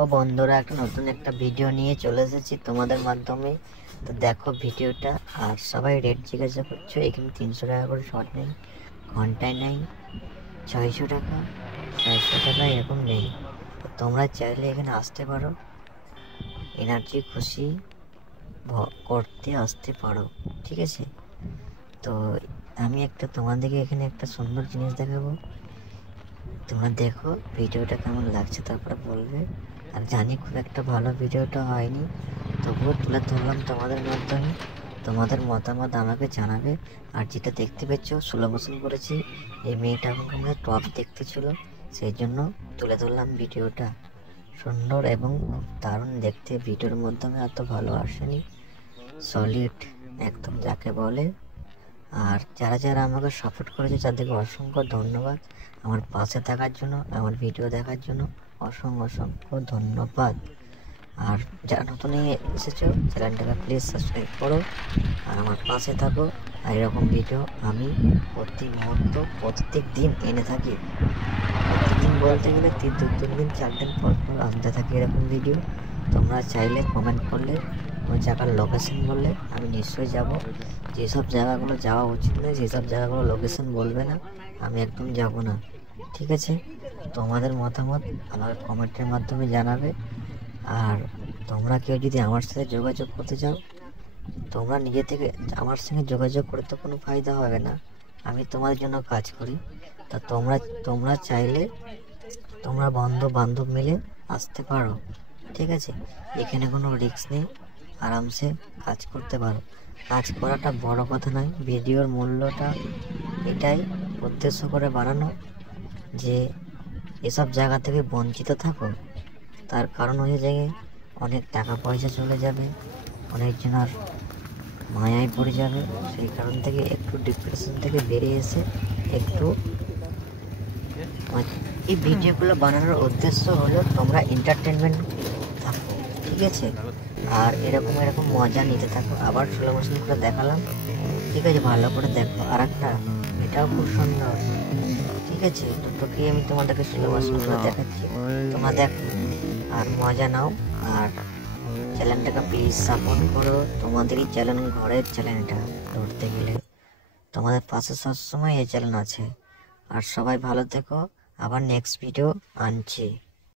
ও বন্ধুরা, একটা ভিডিও নিয়ে চলে এসেছি তোমাদের মাধ্যমে। তো দেখো ভিডিওটা। আর সবাই রেট জিজ্ঞাসা করছো, এখানে 300 টাকা করে শর্ট নেই, ঘন্টায় নেই 600 টাকা, 400 টাকা, এরকম নেই। তো তোমরা চাইলে এখানে আসতে পারো, এনার্জি খুশি করতে আসতে পারো, ঠিক আছে? তো আমি তোমাদেরকে এখানে একটা সুন্দর জিনিস দেখাবো, তোমরা দেখো ভিডিওটা কেমন লাগছে, তারপরে বলবে। আর জানি খুব একটা ভালো ভিডিওটা হয়নি, তবুও তুলে ধরলাম তোমাদের মাধ্যমে। তোমাদের মতামত আমাকে জানাবে। আর যেটা দেখতে পেয়েছ স্লো মোশন করেছি, এই মেয়েটা আমাকে আমরা টপ দেখতে ছিল, সেই জন্য তুলে ধরলাম ভিডিওটা। সুন্দর এবং খুব দারুণ দেখতে, ভিডিওর মাধ্যমে এত ভালো আসেনি, সলিড একদম যাকে বলে। আর যারা যারা আমাকে সাপোর্ট করেছে তাদেরকে অসংখ্য ধন্যবাদ। আমার পাশে থাকার জন্য, আমার ভিডিও দেখার জন্য অসংখ্য ধন্যবাদ। আর যারা নতুন এসেছো, চ্যানেলটাকে প্লিজ সাবস্ক্রাইব করো আর আমার পাশে থাকো। আর এরকম ভিডিও আমি প্রতি মুহূর্ত প্রত্যেক দিন এনে থাকি। প্রত্যেকদিন বলতে গেলে 3 দিন 4 দিন পর পর আনতে থাকি এরকম ভিডিও। তোমরা চাইলে কমেন্ট করলে, ওই জায়গার লোকেশন বললে আমি নিশ্চয়ই যাব। যেসব জায়গাগুলো যাওয়া উচিত নয় সেসব জায়গাগুলো লোকেশন বলবে না, আমি একদম যাব না, ঠিক আছে? তোমাদের মতামত আমাকে কমেন্টের মাধ্যমে জানাবে। আর তোমরা কেউ যদি আমার সাথে যোগাযোগ করতে চাও, তোমরা নিজে থেকে আমার সঙ্গে যোগাযোগ করে তো কোনো ফায়দা হবে না, আমি তোমাদের জন্য কাজ করি। তা তোমরা চাইলে তোমরা বন্ধু বান্ধব মিলে আসতে পারো, ঠিক আছে? এখানে কোনো রিস্ক নেই, আরামসে কাজ করতে পারো। কাজ করাটা বড় কথা নয়, ভিডিওর মূল্যটা এটাই উদ্দেশ্য করে বানানো যে এসব জায়গা থেকে বঞ্চিত থাকো। তার কারণ হয়ে যায় অনেক টাকা পয়সা চলে যাবে, অনেকজনের মায়ায় পড়ে যাবে। সেই কারণ থেকে একটু ডিপ্রেশন থেকে বেরিয়ে এসে একটু এই ভিডিওগুলো বানানোর উদ্দেশ্য হলো তোমরা এন্টারটেনমেন্ট থাকো, ঠিক আছে? আর এরকম মজা নিতে থাকো। আবার স্লো মোশন করে দেখালাম, ঠিক আছে? ভালো করে দেখো। আর এটাও খুব সুন্দর, ঠিক আছে? তোকে আমি তোমাদেরকে স্লো মোশন করে দেখাচ্ছি, তোমরা দেখো আর মজা নাও। আর চ্যানেলটাকে প্লিজ সাপোর্ট করো, তোমাদেরই চ্যানেল, ঘরের চ্যানেল এটা ধরতে গেলে। তোমাদের পাশে সবসময় এই চ্যানেল আছে। আর সবাই ভালো থেকো, আবার নেক্সট ভিডিও আনছি।